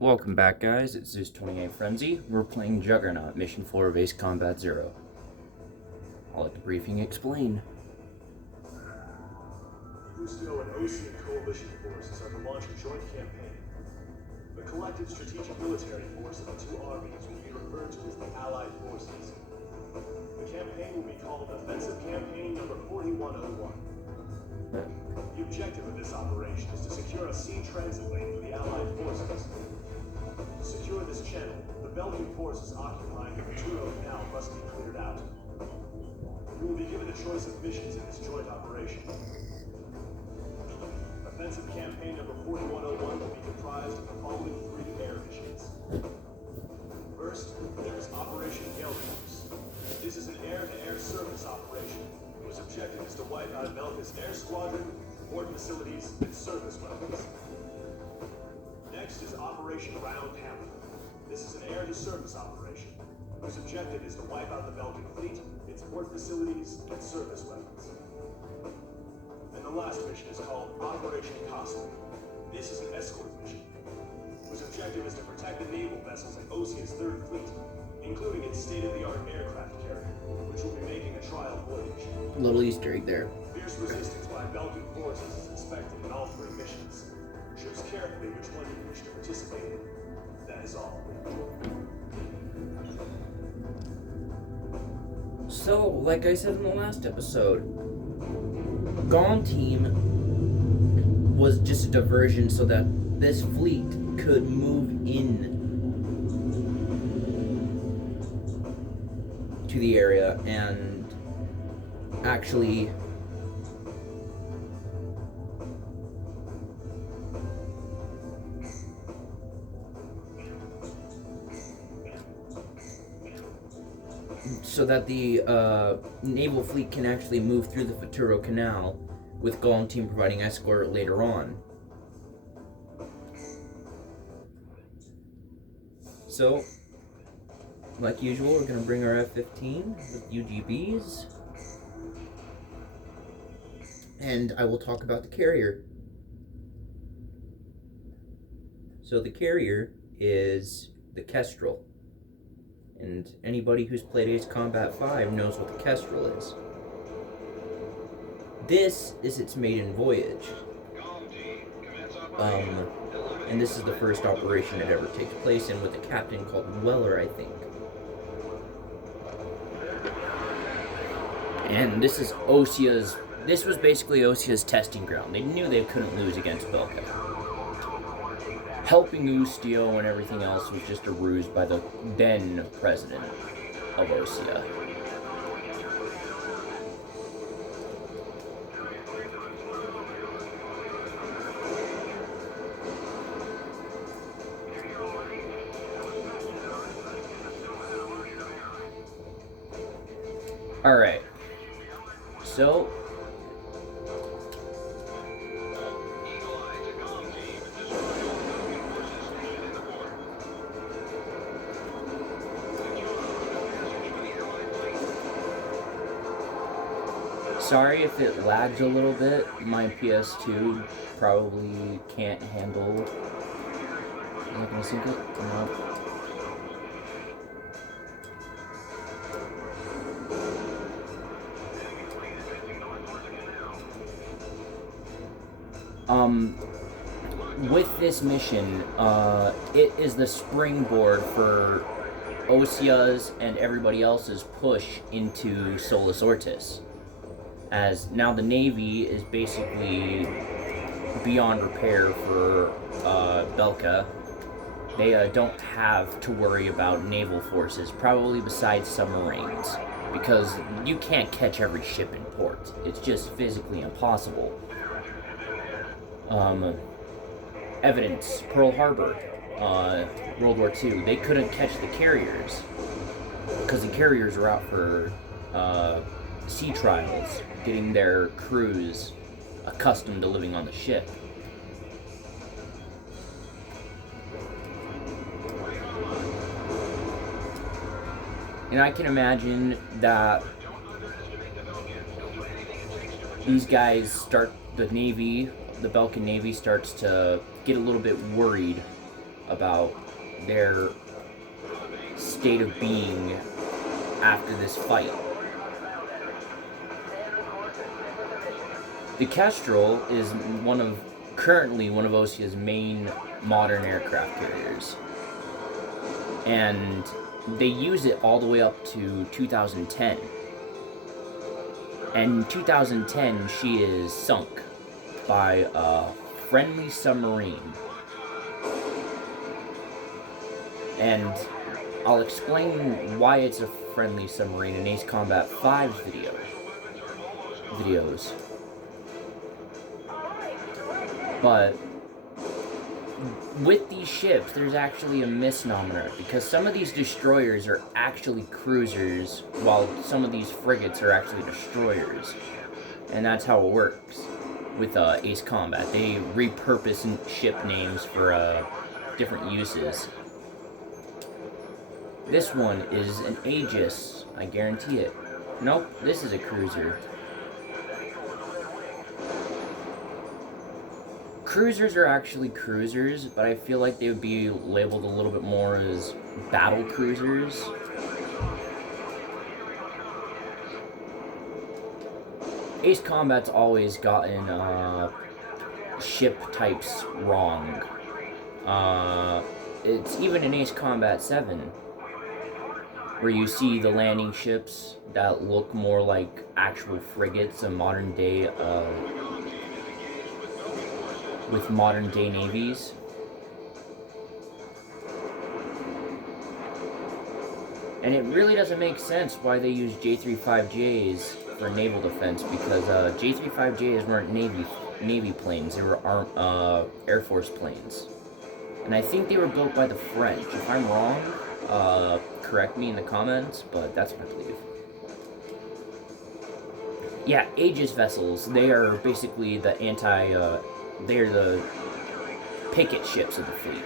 Welcome back, guys. It's Zeus28 Frenzy. We're playing Juggernaut, Mission 4 of Ace Combat 0. I'll let the briefing explain. Futuro and Osean coalition forces are to launch a joint campaign. The collective strategic military force of the two armies will be referred to as the Allied Forces. The campaign will be called Offensive Campaign Number 4101. The objective of this operation is to secure a sea transit lane for the Allied forces. To secure this channel, the Belkan forces occupying the Futuro Canal must be cleared out. You will be given a choice of missions in this joint operation. Offensive Campaign Number 4101 will be comprised of the following 3 air missions. First, there is Operation Juggernaut. This is an air-to-air service operation, whose objective is to wipe out Belka's air squadron, port facilities, and surface weapons. Next is Operation Round Hammer. This is an air-to-surface operation, whose objective is to wipe out the Belkan fleet, its port facilities, and surface weapons. And the last mission is called Operation Costly. This is an escort mission, whose objective is to protect the naval vessels in Osean's 3rd Fleet, including its state-of-the-art aircraft carrier, which will be making a trial voyage. Little Easter egg there. Fierce resistance by Belkan forces is expected in all 3 missions. Choose carefully which one you wish to participate in. That is all. So, like I said in the last episode, Gone Team was just a diversion so that this fleet could move in to the area and actually so that the naval fleet can actually move through the Futuro Canal, with Gone Team providing escort later on. So, like usual, we're going to bring our F-15 with UGBs, and I will talk about the carrier. So the carrier is the Kestrel. And anybody who's played Ace Combat 5 knows what the Kestrel is. This is its maiden voyage. And this is the first operation it ever takes place in, with a captain called Weller, I think. And this is this was basically Osea's testing ground. They knew they couldn't lose against Belka. Helping Ustio and everything else was just a ruse by the then president of Osea. Alright, so sorry if it lags a little bit. My PS2 probably can't handle. I'm not gonna sync it? No. With this mission, it is the springboard for Osea's and everybody else's push into Solus Ortis. As now the Navy is basically beyond repair for Belka. They don't have to worry about naval forces, probably besides submarines, because you can't catch every ship in port. It's just physically impossible. Evidence, Pearl Harbor, World War II, they couldn't catch the carriers, because the carriers were out for sea trials, getting their crews accustomed to living on the ship. And I can imagine that these guys start, the Navy, the Belkan Navy starts to get a little bit worried about their state of being after this fight. The Kestrel is currently one of Osea's main modern aircraft carriers. And they use it all the way up to 2010. And in 2010, she is sunk by a friendly submarine. And I'll explain why it's a friendly submarine in Ace Combat 5's videos. But with these ships, there's actually a misnomer, because some of these destroyers are actually cruisers, while some of these frigates are actually destroyers. And that's how it works with Ace Combat. They repurpose ship names for different uses. This one is an Aegis, I guarantee it. Nope, this is a cruiser. Cruisers are actually cruisers, but I feel like they would be labeled a little bit more as battle cruisers. Ace Combat's always gotten ship types wrong. It's even in Ace Combat 7, where you see the landing ships that look more like actual frigates, a modern day with modern day navies. And it really doesn't make sense why they use J-35Js for naval defense, because J-35Js weren't Navy planes, they were Air Force planes. And I think they were built by the French. If I'm wrong, correct me in the comments, but that's what I believe. Yeah, Aegis vessels, they are basically the they're the picket ships of the fleet.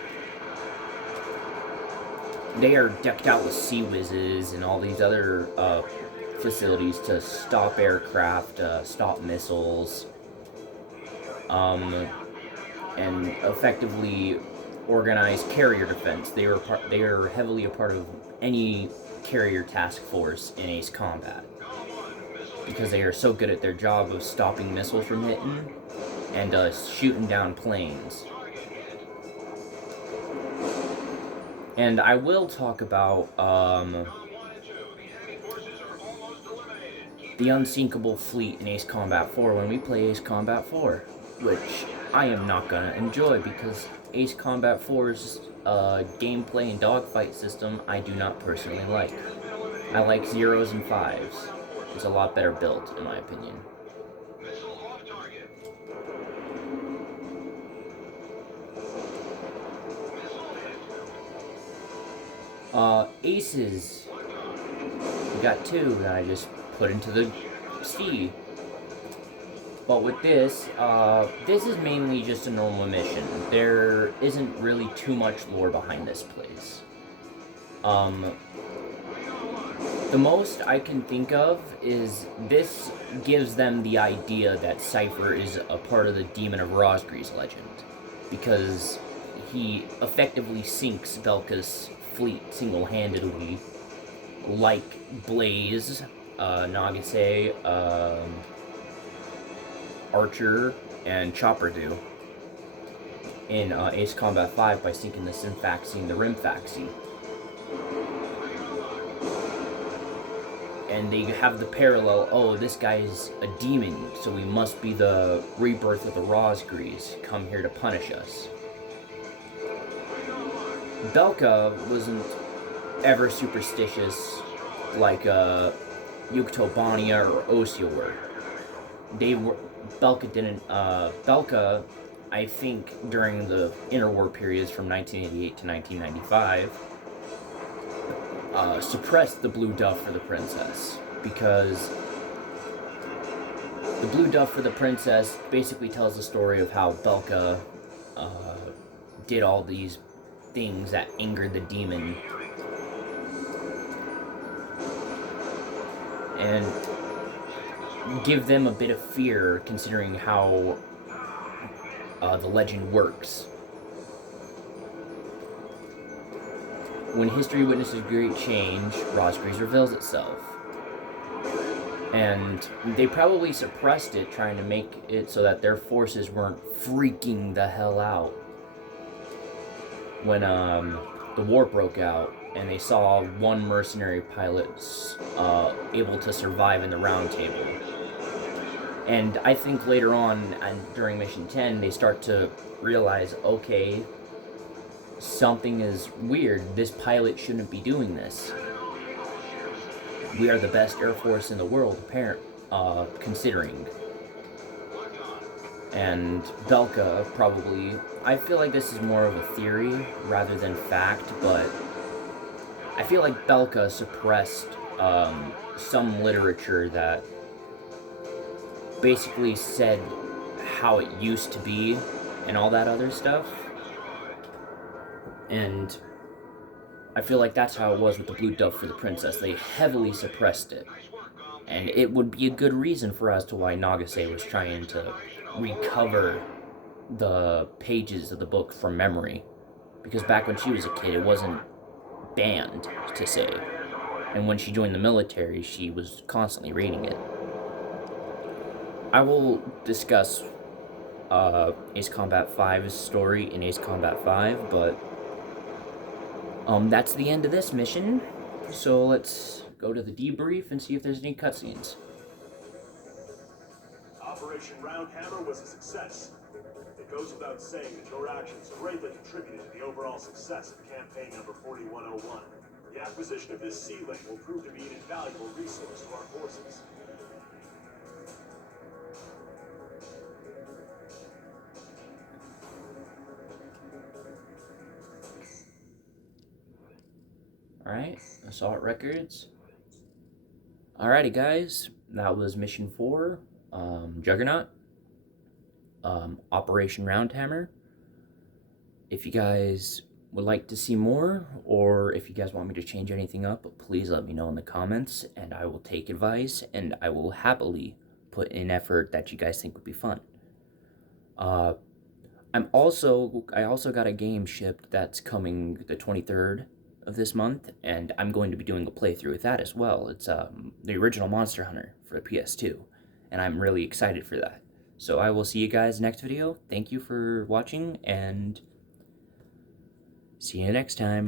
They are decked out with sea whizzes and all these other facilities to stop aircraft, stop missiles, and effectively organize carrier defense. They are heavily a part of any carrier task force in Ace Combat, because they are so good at their job of stopping missiles from hitting and shooting down planes. And I will talk about the unsinkable fleet in Ace Combat 4 when we play Ace Combat 4, which I am not gonna enjoy, because Ace Combat 4's gameplay and dogfight system I do not personally like. I like 0s and 5s. It's a lot better built, in my opinion. Aces. We got 2 that I just put into the sea. But with this, this is mainly just a normal mission. There isn't really too much lore behind this place. The most I can think of is this gives them the idea that Cipher is a part of the Demon of Rosgre's legend, because he effectively sinks Belka's fleet single-handedly, like Blaze, Nagase, Archer, and Chopper do in Ace Combat 5 by sinking the Synfaxi and the Rimfaxi. And they have the parallel, oh, this guy's a demon, so we must be the rebirth of the Rosgrees, come here to punish us. Belka wasn't ever superstitious like Yuktobania or Osea were. Belka, I think, during the interwar periods from 1988 to 1995, suppressed the blue duff for the princess, because the blue duff for the princess basically tells the story of how Belka did all these things that angered the demon, and give them a bit of fear, considering how the legend works. when history witnesses great change, Rosgreaves reveals itself. And they probably suppressed it, trying to make it so that their forces weren't freaking the hell out when the war broke out and they saw one mercenary pilot able to survive in the round table. And I think later on, and during Mission 10, they start to realize, okay, something is weird. This pilot shouldn't be doing this. We are the best Air Force in the world, considering. And Belka probably... I feel like this is more of a theory rather than fact, but I feel like Belka suppressed some literature that basically said how it used to be and all that other stuff. And I feel like that's how it was with the Blue Dove for the Princess. They heavily suppressed it. And it would be a good reason for as to why Nagase was trying to recover the pages of the book from memory. Because back when she was a kid, it wasn't banned to say. And when she joined the military, she was constantly reading it. I will discuss Ace Combat 5's story in Ace Combat 5, but that's the end of this mission. So let's go to the debrief and see if there's any cutscenes. Operation Roundhammer was a success. It goes without saying that your actions greatly contributed to the overall success of campaign number 4101. The acquisition of this sea lane will prove to be an invaluable resource to our forces. Alright, Assault Records. Alrighty guys, that was Mission 4, Juggernaut, Operation Roundhammer. If you guys would like to see more, or if you guys want me to change anything up, please let me know in the comments, and I will take advice, and I will happily put in effort that you guys think would be fun. I also got a game shipped that's coming the 23rd of this month, and I'm going to be doing a playthrough with that as well. It's the original Monster Hunter for the PS2, and I'm really excited for that. So I will see you guys next video. Thank you for watching, and see you next time.